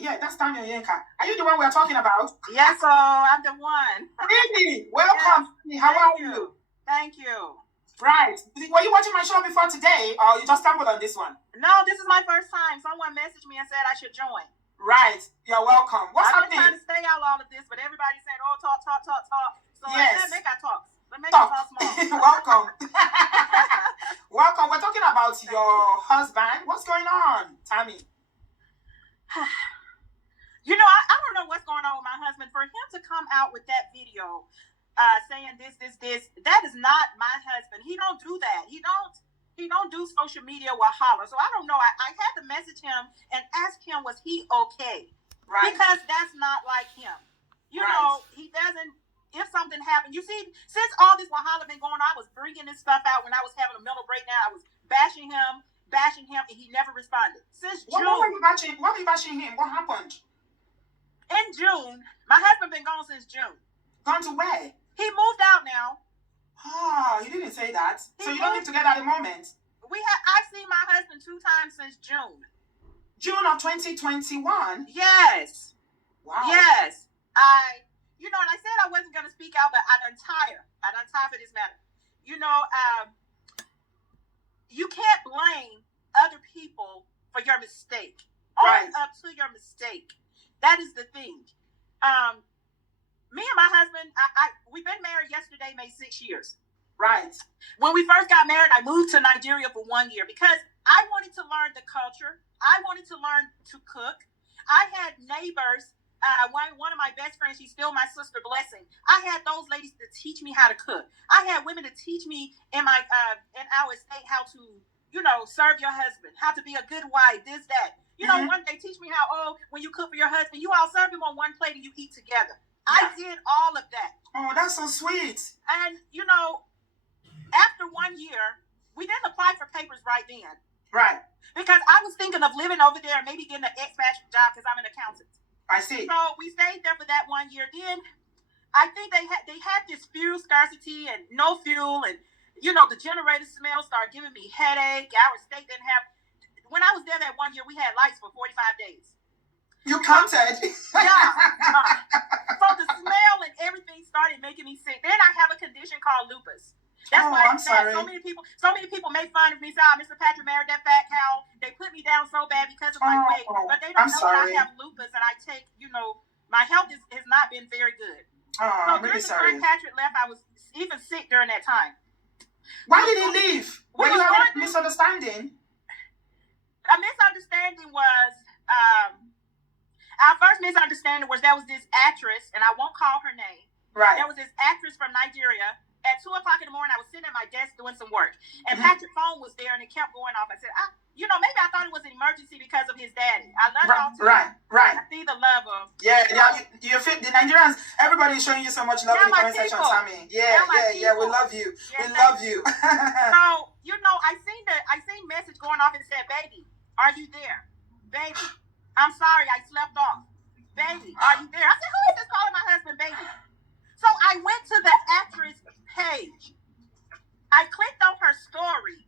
Yeah, that's Tammy Onyeke. Are you the one we're talking about? Yes, so I'm the one. Really? Welcome. Yes. How are you? Thank you. Right. Were you watching my show before today, or you just stumbled on this one? No, this is my first time. Someone messaged me and said I should join. Right. You're welcome. What's happening? I've been trying to stay out all of this, but everybody's saying, "Oh, talk." So yes. Let's make our talks. Let's make our talks small. Welcome. Welcome. We're talking about your husband. What's going on, Tammy? You know, I don't know what's going on with my husband. For him to come out with that video saying this, that is not my husband. He don't do that. He don't do social media with holler. So I don't know. I had to message him and ask him, was he okay? Right. Because that's not like him. You know, he doesn't, if something happened, you see, since all this Wahala been going on, I was bringing this stuff out when I was having a mental breakdown. I was bashing him, and he never responded. Since June. Why were you bashing him? What happened? In June, my husband been gone since June. Gone to where? He moved out now. Oh, you didn't say that. So you don't live together at the moment? I've seen my husband 2 times since June. June of 2021? Yes. Wow. Yes. And I said I wasn't going to speak out, but I done tire for this matter. You know, you can't blame other people for your mistake. Own up to your mistake. That is the thing. Me and my husband, we've been married yesterday, made 6 years. Right. When we first got married, I moved to Nigeria for 1 year because I wanted to learn the culture. I wanted to learn to cook. I had neighbors. One of my best friends, she's still my sister, Blessing. I had those ladies to teach me how to cook. I had women to teach me in our estate how to, serve your husband, how to be a good wife, this, that. One they teach me how, when you cook for your husband, you all serve him on one plate and you eat together. Yeah. I did all of that. Oh, that's so sweet. And, after 1 year, we didn't apply for papers right then. Right. Because I was thinking of living over there and maybe getting an expat job because I'm an accountant. I see. So we stayed there for that 1 year. Then I think they had this fuel scarcity and no fuel. And, the generator smell started giving me headache. Our state didn't have... When I was there that 1 year, we had lights for 45 days. You counted? Yeah. So the smell and everything started making me sick. Then I have a condition called lupus. That's why I'm sorry. So many people make fun of me. Say, Mr. Patrick married that fat cow. They put me down so bad because of my weight. But they don't know that I have lupus and I take, my health has not been very good. Oh, so I'm really sorry. When Patrick left, I was even sick during that time. Why did he leave? Were you having a misunderstanding? A misunderstanding was, our first misunderstanding was there was this actress, and I won't call her name. Right. There was this actress from Nigeria. At 2 o'clock in the morning, I was sitting at my desk doing some work, and Patrick's phone was there, and it kept going off. I said, maybe I thought it was an emergency because of his daddy. I love y'all too. Right. I see the love of. Yeah. You feel the Nigerians. Everybody is showing you so much love in the comment section, Tammy. Yeah. We love you. Yeah, we love you. So I seen message going off and said, "Baby, are you there? Baby, I'm sorry, I slept off. Baby, are you there?" I said, "Who is this calling my husband, baby?" So I went to the actress page. I clicked on her story.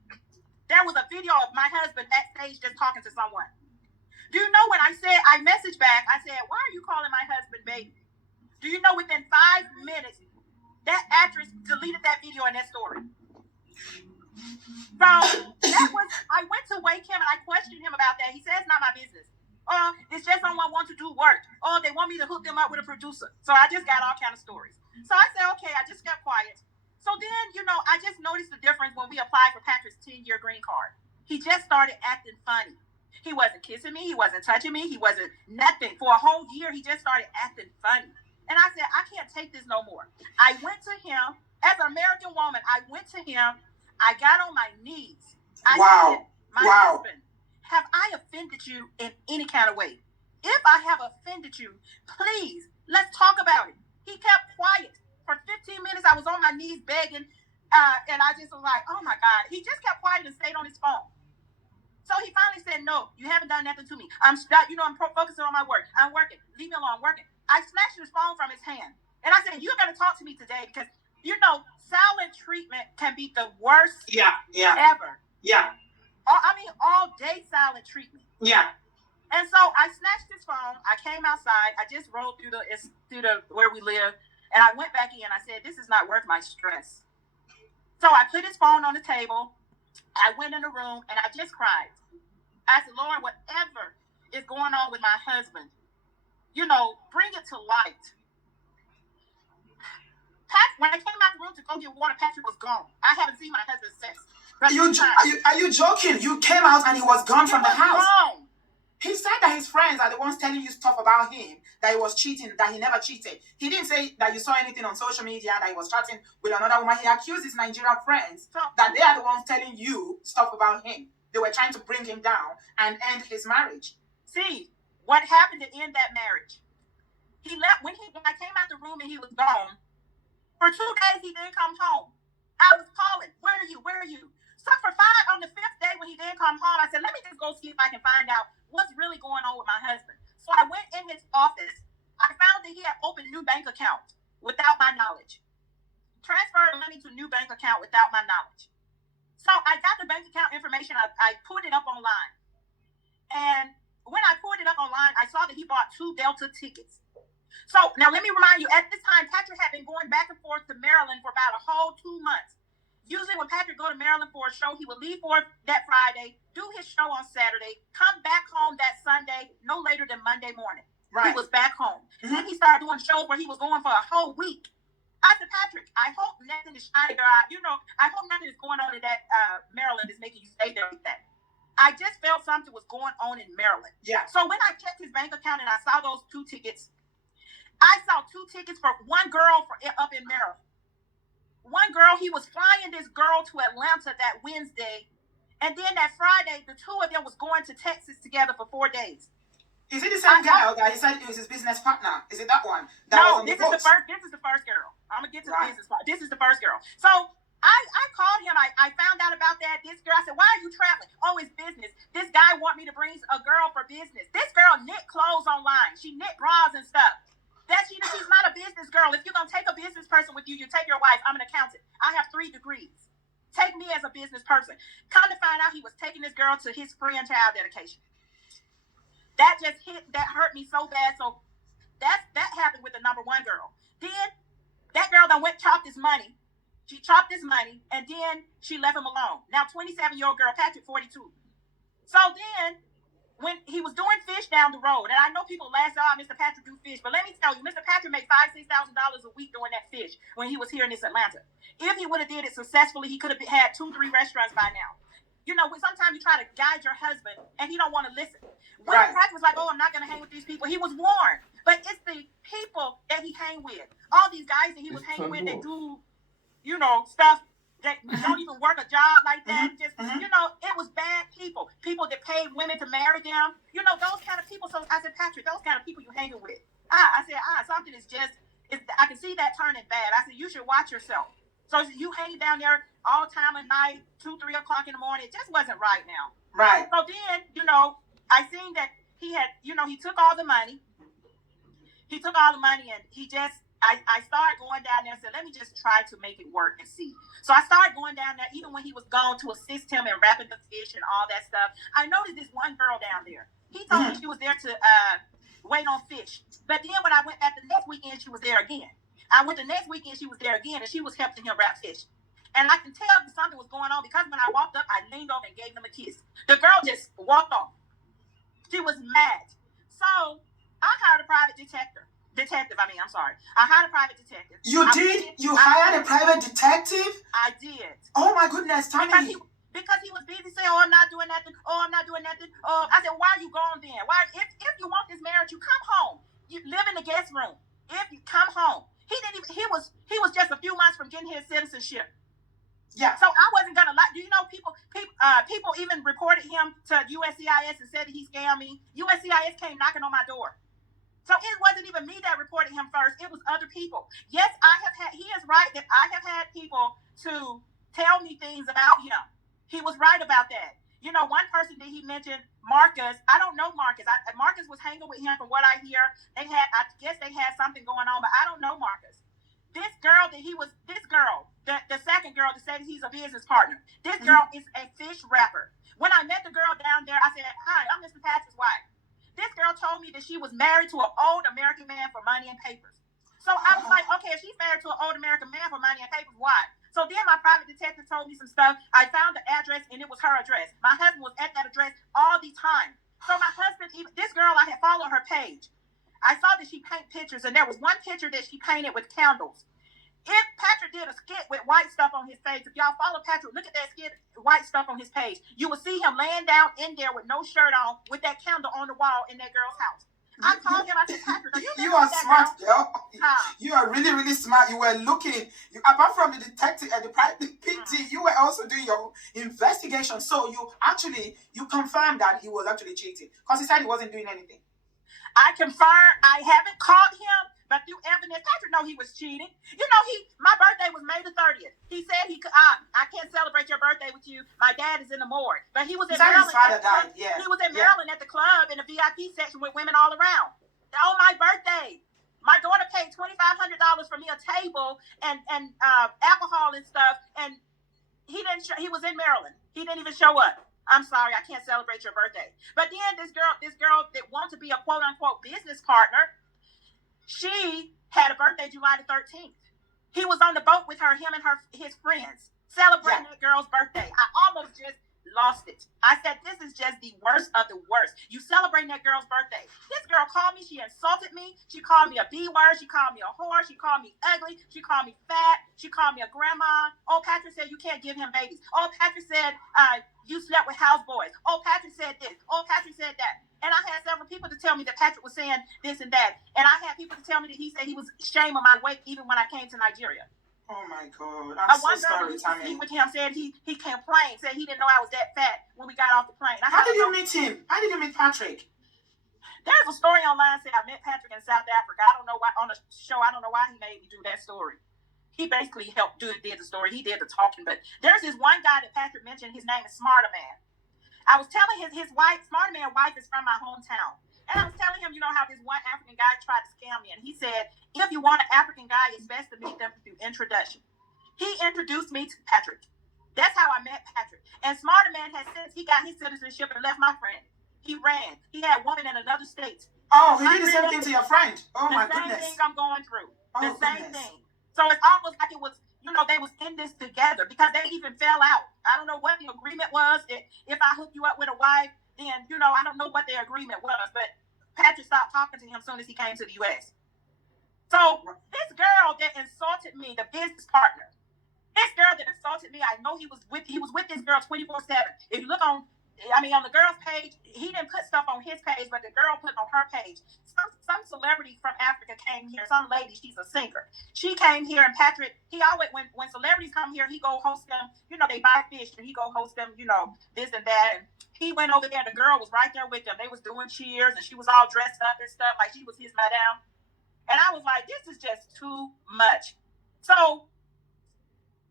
There was a video of my husband backstage just talking to someone. Do you know when I messaged back, I said, "Why are you calling my husband baby?" Do you know within 5 minutes, that actress deleted that video and that story? So I went to wake him and I questioned him about that. He said, "It's not my business. It's just someone wants to do work. They want me to hook them up with a producer." So I just got all kind of stories. So I said, okay, I just kept quiet. So then, I just noticed the difference when we applied for Patrick's 10-year green card. He just started acting funny. He wasn't kissing me. He wasn't touching me. He wasn't nothing. For a whole year, he just started acting funny. And I said, I can't take this no more. I went to him. As an American woman, I went to him. I got on my knees. I said, my husband, have I offended you in any kind of way? If I have offended you, please, let's talk about it. He kept quiet. For 15 minutes, I was on my knees begging, and I just was like, oh my God. He just kept quiet and stayed on his phone. So he finally said, "No, you haven't done nothing to me. I'm focusing on my work. I'm working. Leave me alone, I'm working." I snatched his phone from his hand. And I said, "You're going to talk to me today because, silent treatment can be the worst ever. Yeah. All day silent treatment. Yeah. And so I snatched his phone. I came outside. I just rolled through the where we live, and I went back in. I said, "This is not worth my stress." So I put his phone on the table. I went in the room and I just cried. I said, "Lord, whatever is going on with my husband, bring it to light." When I came out the room to go get water, Patrick was gone. I haven't seen my husband since. Are you joking? You came out and he was gone from the house. Gone. He said that his friends are the ones telling you stuff about him, that he was cheating, that he never cheated. He didn't say that you saw anything on social media, that he was chatting with another woman. He accused his Nigerian friends that they are the ones telling you stuff about him. They were trying to bring him down and end his marriage. See, what happened to end that marriage? He left when I came out the room and he was gone. For 2 days, he didn't come home. I was calling, "Where are you? Where are you?" So for 5, on the 5th day when he didn't come home, I said, "Let me just go see if I can find out what's really going on with my husband." So I went in his office. I found that he had opened a new bank account without my knowledge. Transferred money to a new bank account without my knowledge. So I got the bank account information. I put it up online. And when I pulled it up online, I saw that he bought 2 Delta tickets. So now let me remind you, at this time, Patrick had been going back and forth to Maryland for about a whole 2 months. Usually when Patrick go to Maryland for a show, he would leave for that Friday, do his show on Saturday, come back home that Sunday, no later than Monday morning. Right. He was back home. Mm-hmm. Then he started doing shows where he was going for a whole week. I said, "Patrick, I hope nothing is shining your eye. I hope nothing is going on in that Maryland is making you stay there with that." I just felt something was going on in Maryland. Yeah. So when I checked his bank account and I saw those 2 tickets, I saw 2 tickets for one girl up in Maryland. One girl, he was flying this girl to Atlanta that Wednesday, and then that Friday, the 2 of them was going to Texas together for 4 days. Is it the same girl that he said it was his business partner? Is it that one? No, this is the first girl. I'm gonna get to the business part. This is the first girl. So I called him. I found out about that. This girl, I said, "Why are you traveling?" "Oh, it's business. This guy want me to bring a girl for business." This girl knit clothes online. She knit bras and stuff. She's not a business girl. If you're going to take a business person with you, you take your wife. I'm an accountant. I have 3 degrees. Take me as a business person. Come to find out he was taking this girl to his friend child dedication. That hurt me so bad. So that happened with the number 1 girl. Then that girl chopped his money. She chopped his money, and then she left him alone. Now 27-year-old girl, Patrick 42. So then when he was doing fish down the road, and I know people laugh out, "Mr. Patrick do fish," but let me tell you, Mr. Patrick made $5,000-$6,000 a week doing that fish when he was here in this Atlanta. If he would have did it successfully, he could have had 2-3 restaurants by now. Sometimes you try to guide your husband and he don't want to listen. When Patrick was like, "Oh, I'm not going to hang with these people," he was warned. But it's the people that he hang with. All these guys that he was hanging with that do, stuff that don't even work a job like that. It was bad people. People that paid women to marry them. Those kind of people. So I said, "Patrick, those kind of people you're hanging with." I said, something is I can see that turning bad. I said, "You should watch yourself." So you hanging down there all time of night, 2-3 o'clock in the morning. It just wasn't right now. Right. So then, I seen that he had, he took all the money. He took all the money and he just, I started going down there and said, "Let me just try to make it work and see." So I started going down there, even when he was gone, to assist him in wrapping the fish and all that stuff. I noticed this one girl down there. He told me she was there to wait on fish. But then when I went back the next weekend, she was there again. I went the next weekend, she was there again, and she was helping him wrap fish. And I can tell that something was going on because when I walked up, I leaned over and gave him a kiss. The girl just walked off. She was mad. So I hired a private detective. I hired a private detective. You did? You hired a private detective? I did. Oh my goodness, Tammy. Because he was busy saying, "Oh, I'm not doing nothing. Oh, I'm not doing nothing." Oh, I said, "Why are you gone then? Why? If you want this marriage, you come home. You live in the guest room. If you come home." He was just a few months from getting his citizenship. Yeah. So I wasn't gonna lie. Do you know people even reported him to USCIS and said that he scammed me? USCIS came knocking on my door. So it wasn't even me that reported him first. It was other people. Yes, he is right that I have had people to tell me things about him. He was right about that. One person that he mentioned, Marcus. I don't know Marcus. Marcus was hanging with him from what I hear. I guess they had something going on, but I don't know Marcus. The second girl that said he's a business partner. This girl is a fish wrapper. When I met the girl down there, I said, "Hi, I'm Mr. Patrick's wife." This girl told me that she was married to an old American man for money and papers. So I was like, okay, if she's married to an old American man for money and papers, why? So then my private detective told me some stuff. I found the address, and it was her address. My husband was at that address all the time. So my husband, this girl, I had followed her page. I saw that she paint pictures, and there was one picture that she painted with candles. If Patrick did a skit with white stuff on his face, if y'all follow Patrick, look at that skit, white stuff on his page. You will see him laying down in there with no shirt on, with that candle on the wall in that girl's house. I called him. I said, Patrick, are you are smart, girl. Huh? You are really, really smart. You were looking. Apart from the detective and the private PT, you were also doing your investigation. So you confirmed that he was actually cheating because he said he wasn't doing anything. I confirm. I haven't caught him, but through evidence, Patrick know he was cheating. You know, my birthday was May the 30th. He said he could. I can't celebrate your birthday with you. My dad is in the morgue, but he was in Maryland. He was in Maryland at the club in the VIP section with women all around. On my birthday, my daughter paid $2,500 for me a table and alcohol and stuff, and he didn't. He was in Maryland. He didn't even show up. I'm sorry, I can't celebrate your birthday. But then this girl that wanted to be a quote unquote business partner, she had a birthday July the 13th. He was on the boat with her, him and his friends, celebrating that girl's birthday. I almost just lost it. I said, this is just the worst of the worst. You celebrating that girl's birthday. This girl called me. She insulted me. She called me a B word. She called me a whore. She called me ugly. She called me fat. She called me a grandma. Oh, Patrick said you can't give him babies. Oh, Patrick said you slept with houseboys. Oh, Patrick said this. Oh, Patrick said that. And I had several people to tell me that Patrick was saying this and that. And I had people to tell me that he said he was ashamed of my weight even when I came to Nigeria. Oh my God! I'm so sorry, Tammy. With him said he complained, said he didn't know I was that fat when we got off the plane. How did you meet him? How did you meet Patrick? There's a story online saying I met Patrick in South Africa. I don't know why on the show. I don't know why he made me do that story. He basically did the story. He did the talking. But there's this one guy that Patrick mentioned. His name is Smartman. I was telling his wife, Smartman's wife is from my hometown. And I was telling him, you know, how this one African guy tried to scam me. And he said, if you want an African guy, it's best to meet them through introduction. He introduced me to Patrick. That's how I met Patrick. And Smartman has since he got his citizenship and left my friend. He ran. He had women in another state. Oh, he did the same thing to your friend. Oh, my goodness. The same thing I'm going through. The same thing. So it's almost like it was, you know, they was in this together because they even fell out. I don't know what the agreement was. If I hook you up with a wife, then, you know, I don't know what their agreement was, but Patrick stopped talking to him as soon as he came to the U.S. So this girl that insulted me, the business partner, this girl that insulted me, I know he was with this girl 24/7. If you look on the girl's page, he didn't put stuff on his page, but the girl put on her page. Some celebrity from Africa came here. Some lady, she's a singer. She came here, and Patrick, he always, when celebrities come here, he go host them. You know, they buy fish, and he go host them, you know, this and that. And he went over there, and the girl was right there with them. They was doing cheers, and she was all dressed up and stuff, like she was his madam. And I was like, this is just too much. So,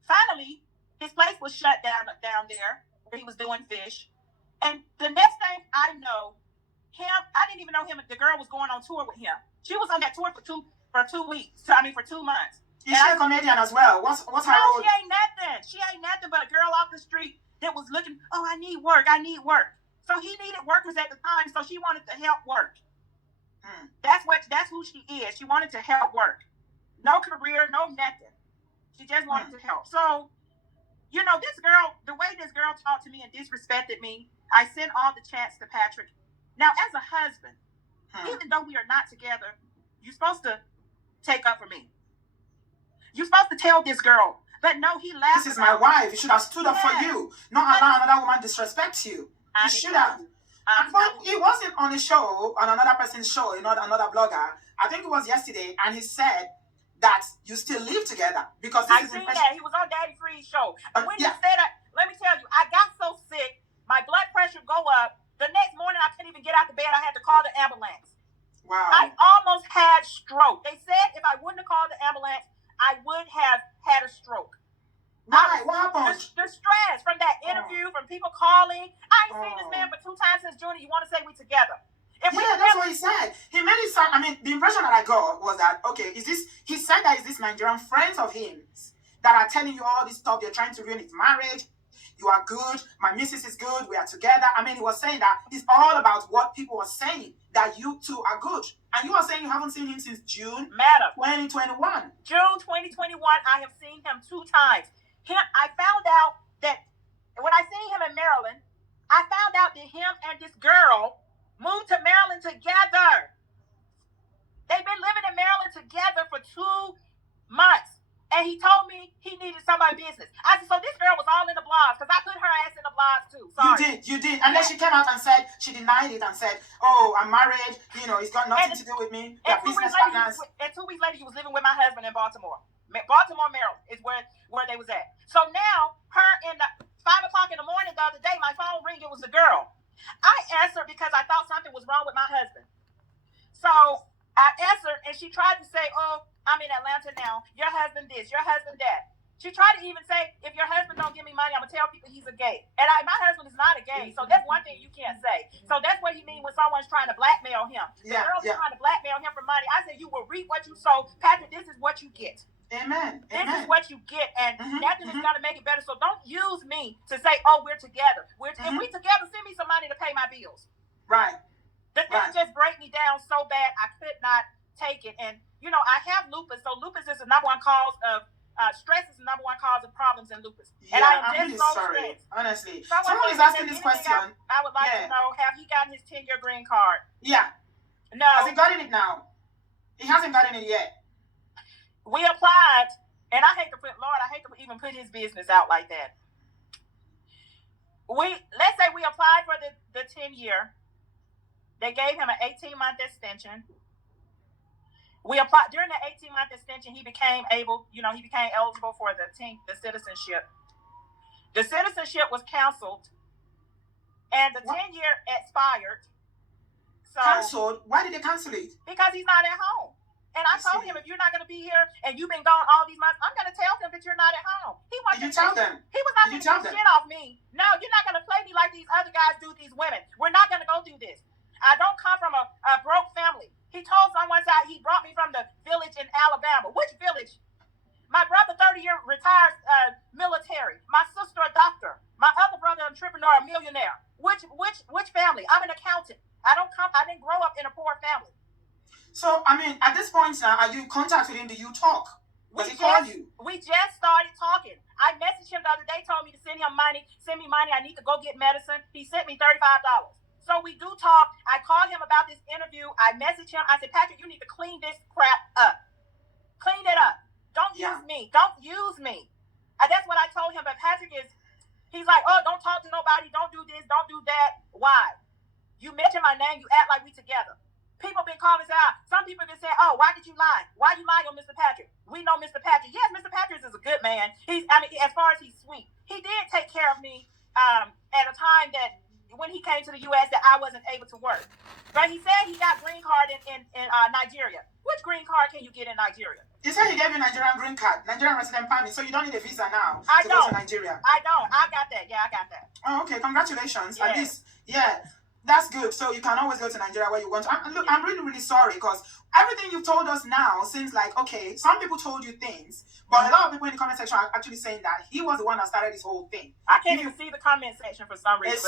finally, his place was shut down there, where he was doing fish. And the next thing I know, I didn't even know him. The girl was going on tour with him. She was on that tour for 2 weeks. For 2 months. Is she a comedian as well? What's her role? She ain't nothing. She ain't nothing but a girl off the street that was looking, oh, I need work. So he needed workers at the time, so she wanted to help work. That's who she is. She wanted to help work. No career, no nothing. She just wanted to help. So, you know, this girl, the way this girl talked to me and disrespected me, I sent all the chats to Patrick. Now, as a husband, even though we are not together, you're supposed to take up for me. You're supposed to tell this girl. But no, he laughed. This is my wife. He should have stood up for you. Not allow another woman disrespect you. He should have. But he wasn't on a show, on another person's show, another blogger. I think it was yesterday, and he said that you still live together because this is impression. That. He was on Daddy Free's show. And when he said that, let me tell you, I got so sick, my blood pressure go up. The next morning, I couldn't even get out of bed. I had to call the ambulance. Wow. I almost had stroke. They said if I wouldn't have called the ambulance, I would have had a stroke. Why? What happened? The stress from that interview, from people calling. I ain't seen this man for 2 times since June. You want to say we together? That's what he said. He made it sound, the impression that I got was that, okay, he said that is this Nigerian friends of his that are telling you all this stuff, they're trying to ruin his marriage. You are good. My missus is good. We are together. I mean, he was saying that it's all about what people were saying, that you two are good. And you are saying you haven't seen him since June 2021. June 2021, I have seen him 2 times. I found out that when I seen him in Maryland, I found out that him and this girl moved to Maryland together. They've been living in Maryland together for 2 months. And he told me he needed somebody's business. I said, so this girl was all in the blogs, because I put her ass in the blogs too. Sorry. You did. And then she came out and said, she denied it and said, oh, I'm married. You know, it's got nothing to do with me. They're business partners. And 2 weeks later, he was living with my husband in Baltimore. Baltimore, Maryland is where they was at. So now, her in the 5 o'clock in the morning the other day, my phone ring, it was the girl. I answered because I thought something was wrong with my husband. So I answered, and she tried to say, oh, I'm in Atlanta now. Your husband this, your husband that. She tried to even say, if your husband don't give me money, I'm going to tell people he's a gay. And my husband is not a gay, so that's one thing you can't say. So that's what he means when someone's trying to blackmail him. The girl's trying to blackmail him for money. I said, you will reap what you sow. Patrick, this is what you get. Amen. This is what you get, and nothing is going to make it better. So don't use me to say, oh, we're together. If we together, send me some money to pay my bills. Right. The thing just break me down so bad, I could not take it. And, you know, I have lupus. So lupus is the number 1 cause of, stress is the number 1 cause of problems in lupus. Yeah, and I am I'm just really sorry, stressed. honestly. Someone is asking this question. I would like to know, have he gotten his 10-year green card? Yeah. No. Has he gotten it now? He hasn't gotten it yet. We applied, and I hate to even put his business out like that. Let's say we applied for the 10-year. They gave him an 18-month extension. We applied during the 18-month extension. He became eligible for the citizenship. The citizenship was canceled, and the 10-year expired. So canceled? Why did they cancel it? Because he's not at home. And I told him, if you're not going to be here and you've been gone all these months, I'm going to tell them that you're not at home. Did you tell them? He was not going to get shit off me. No, you're not going to play me like these other guys do these women. We're not going to go through this. I don't come from a broke family. He told someone that he brought me from the village in Alabama. Which village? My brother, 30-year retired military. My sister, a doctor. My other brother, entrepreneur, a millionaire. Which family? I'm an accountant. I didn't grow up in a poor family. So, I mean, at this point now, are you in contact with him? Do you talk? Does he call you? We just started talking. I messaged him the other day, told me to send him money. Send me money. I need to go get medicine. He sent me $35. So we do talk. I called him about this interview. I messaged him. I said, Patrick, you need to clean this crap up. Clean it up. Don't use me. Don't use me. That's what I told him. But Patrick he's like, oh, don't talk to nobody. Don't do this. Don't do that. Why? You mention my name. You act like we together. People been calling us out. Some people been saying, oh, why did you lie? Why you lie on Mr. Patrick? We know Mr. Patrick. Yes, Mr. Patrick is a good man. As far as he's sweet. He did take care of me at a time that when he came to the U.S. that I wasn't able to work. But he said he got green card in Nigeria. Which green card can you get in Nigeria? He said he gave you Nigerian green card, Nigerian resident permit, so you don't need a visa now to go to Nigeria. I don't. I got that. Yeah, I got that. Oh, okay. Congratulations. At least, that's good. So you can always go to Nigeria where you want to. I'm really, really sorry because everything you've told us now seems like, okay, some people told you things, but a lot of people in the comment section are actually saying that he was the one that started this whole thing. I can't even see the comment section for some reason.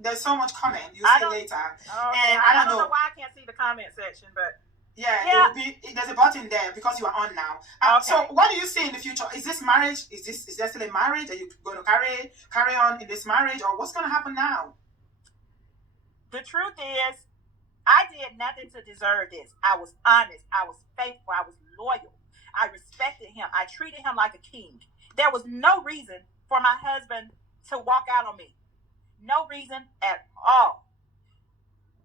There's so much comment. You'll see later. Okay. And I don't know why I can't see the comment section, but there's a button there because you are on now. So what do you see in the future? Is this marriage? Is there still a marriage? Are you going to carry on in this marriage, or what's going to happen now? The truth is, I did nothing to deserve this. I was honest. I was faithful. I was loyal. I respected him. I treated him like a king. There was no reason for my husband to walk out on me. No reason at all.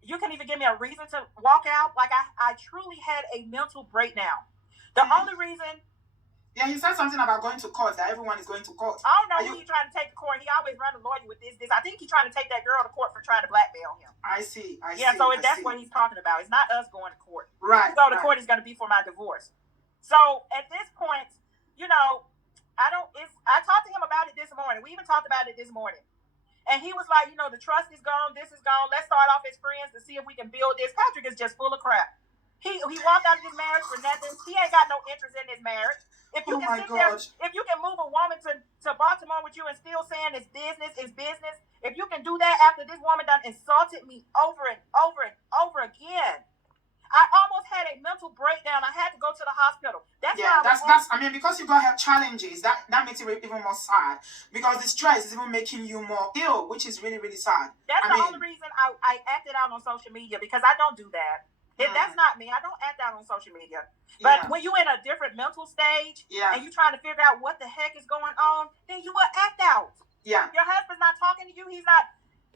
You can even give me a reason to walk out. Like I truly had a mental breakdown. The only reason... Yeah, he said something about going to court, that everyone is going to court. I don't know who he's trying to take to court. He always run a lawyer with this. I think he's trying to take that girl to court for trying to blackmail him. I see. That's what he's talking about. It's not us going to court. Right. If we go to court, it's going to be for my divorce. So at this point, I talked to him about it this morning. We even talked about it this morning. And he was like, the trust is gone. This is gone. Let's start off as friends to see if we can build this. Patrick is just full of crap. He walked out of his marriage for nothing. He ain't got no interest in his marriage. If you Oh can my sit there, God. if you can move a woman to Baltimore with you and still saying it's business, if you can do that after this woman done insulted me over and over and over again, I almost had a mental breakdown. I had to go to the hospital. That's Yeah, why that's. I mean, because you got health challenges, that makes it even more sad. Because the stress is even making you more ill, which is really, really sad. That's the only reason I acted out on social media, because I don't do that. If that's not me, I don't act out on social media. But when you're in a different mental stage and you're trying to figure out what the heck is going on, then you will act out. Yeah. Your husband's not talking to you. He's not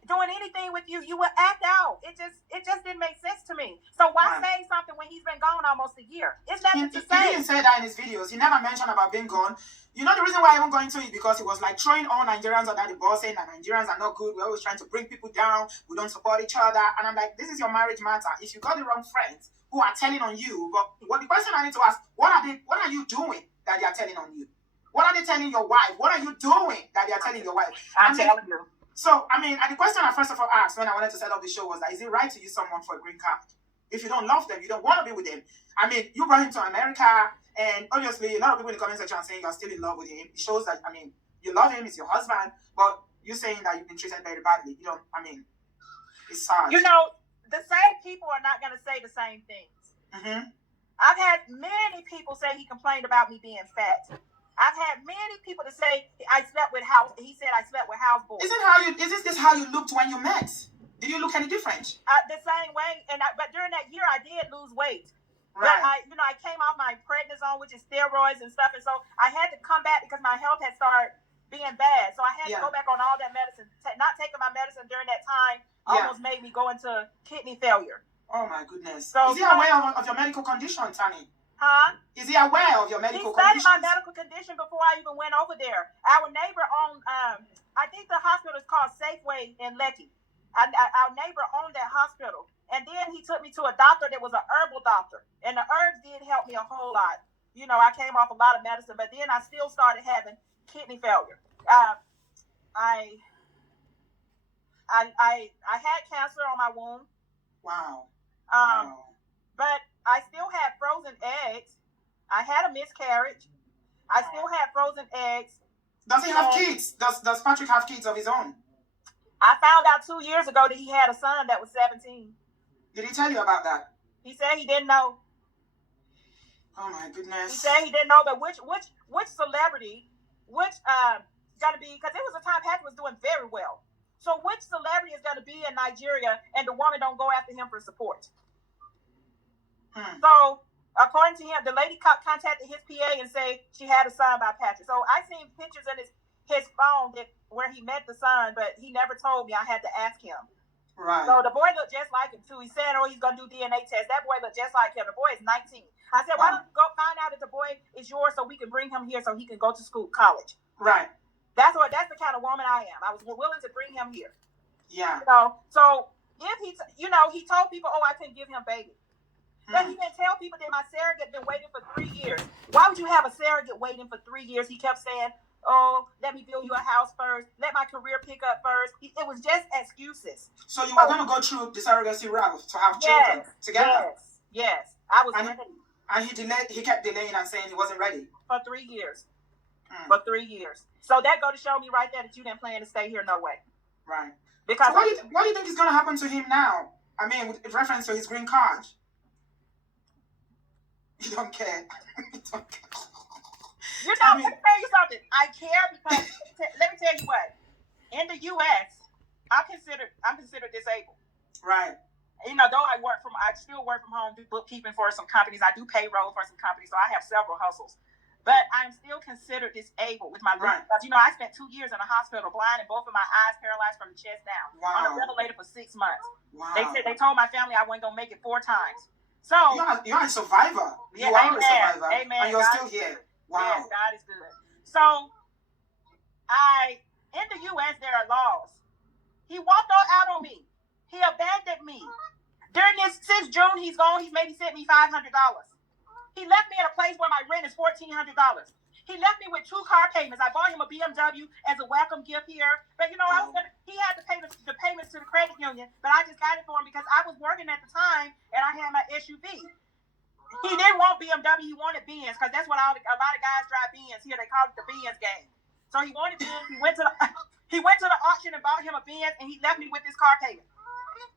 doing anything with you. You will act out. It just didn't make sense to me. So why say something when he's been gone almost a year? It's nothing to say. He didn't say that in his videos. He never mentioned about being gone. You know the reason why I even going to it, because he was like throwing all Nigerians under the bus, saying that Nigerians are not good. We're always trying to bring people down. We don't support each other. And I'm like, this is your marriage matter. If you got the wrong friends who are telling on you, but what the question I need to ask, what are you doing that they are telling on you? What are they telling your wife? What are you doing that they are telling your wife? I'm telling you. So, I mean, the question I first of all asked when I wanted to set up the show was that, is it right to use someone for a green card? If you don't love them, you don't want to be with them. I mean, you brought him to America, and obviously a lot of people in the comment section are saying you're still in love with him. It shows that, I mean, you love him, he's your husband, but you're saying that you've been treated very badly. You don't, I mean, it's sad. You know, the same people are not going to say the same things. Mm-hmm. I've had many people say he complained about me being fat. I've had many people to say he said I slept with house boys. Isn't this how you looked when you met? Did you look any different? The same way, but during that year I did lose weight. Right. But I came off my prednisone, which is steroids and stuff, and so I had to come back because my health had started being bad. So I had to go back on all that medicine. Not taking my medicine during that time almost made me go into kidney failure. Oh my goodness. So, is he aware of your medical condition, Tammy? Huh? Is he aware of your medical condition? He studied my medical condition before I even went over there. Our neighbor owned, I think the hospital is called Safeway in Lekki. Our neighbor owned that hospital. And then he took me to a doctor that was an herbal doctor. And the herbs did help me a whole lot. You know, I came off a lot of medicine, but then I still started having kidney failure. I had cancer on my womb. Wow. But I still had frozen eggs. I had a miscarriage. I still had frozen eggs. Does he have kids? Does Patrick have kids of his own? I found out 2 years ago that he had a son that was 17. Did he tell you about that? He said he didn't know. Oh my goodness. He said he didn't know, but which celebrity, gonna be, because it was a time Patrick was doing very well. So which celebrity is gonna be in Nigeria and the woman don't go after him for support? So according to him, the lady contacted his PA and say she had a son by Patrick. So I seen pictures in his phone where he met the son, but he never told me. I had to ask him. Right. So the boy looked just like him too. He said, he's gonna do DNA test. That boy looked just like him. The boy is 19. I said, why don't you go find out if the boy is yours so we can bring him here so he can go to college. Right. That's the kind of woman I am. I was willing to bring him here. Yeah. So if he told people, I couldn't give him baby. But he didn't tell people that my surrogate been waiting for 3 years. Why would you have a surrogate waiting for 3 years? He kept saying, let me build you a house first. Let my career pick up first. It was just excuses. So you were going to go through the surrogacy route to have children together? Yes. I was ready. And he kept delaying and saying he wasn't ready? For 3 years. For 3 years. So that go to show me right there that you didn't plan to stay here no way. Right. Because so what do you think is going to happen to him now? I mean, with reference to his green card. You don't care. You don't care. Let me tell you something. I care because let me tell you what. In the U.S., I'm considered disabled. Right. Though I still work from home, do bookkeeping for some companies. I do payroll for some companies, so I have several hustles. But I'm still considered disabled with my lupus. Because, I spent 2 years in a hospital, blind, and both of my eyes paralyzed from the chest down. Wow. On a ventilator for 6 months. Wow. They told my family I wasn't gonna make it 4 times. So you're a survivor. You are a survivor. Amen. And you're God still here. Wow. Yes, God is good. So in the U.S. there are laws. He walked out on me. He abandoned me. Since June he's gone. He's maybe sent me $500. He left me at a place where my rent is $1,400. He left me with 2 car payments. I bought him a BMW as a welcome gift here. But he had to pay the payments to the credit union, but I just got it for him because I was working at the time and I had my SUV. He didn't want BMW. He wanted Benz because that's what a lot of guys drive Benz here. They call it the Benz game. So he wanted Benz. He went to the auction and bought him a Benz, and he left me with this car payment.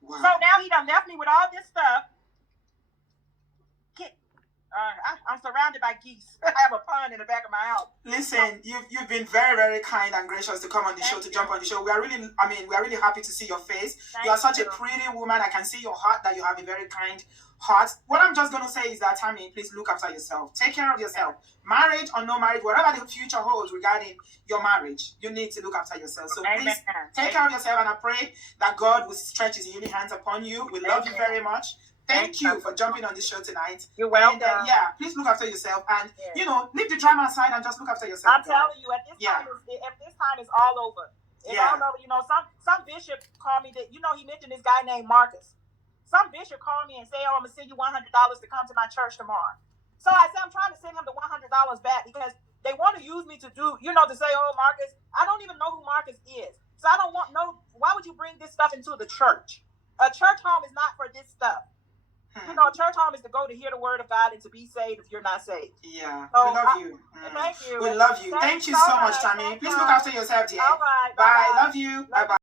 Wow. So now he done left me with all this stuff. I'm surrounded by geese. I have a pond in the back of my house. Listen, you've been very, very kind and gracious to come on the show, to jump on the show. We are really happy to see your face. You are such a pretty woman. I can see your heart, that you have a very kind heart. What I'm just going to say is that, Tammy, please look after yourself. Take care of yourself. Marriage or no marriage, whatever the future holds regarding your marriage, you need to look after yourself. So please take care of yourself, and I pray that God will stretch his healing hands upon you. We love you very much. Thank you for jumping on the show tonight. You're welcome. And, please look after yourself, and leave the drama aside and just look after yourself. I'm telling you, at this time it's all over. It's all over. You know, some bishop called me that, he mentioned this guy named Marcus. Some bishop called me and said, "Oh, I'm gonna send you $100 to come to my church tomorrow." So I said, I'm trying to send him the $100 back because they want to use me to do, to say, "Oh, Marcus," I don't even know who Marcus is. So I don't why would you bring this stuff into the church? A church home is not for this stuff. A church home is to go to hear the word of God and to be saved if you're not saved. Yeah, so we love you. Thank you. We love you. Thank you so much, Tammy. Please look after yourself, dear. All right. Bye. Love you. Bye-bye.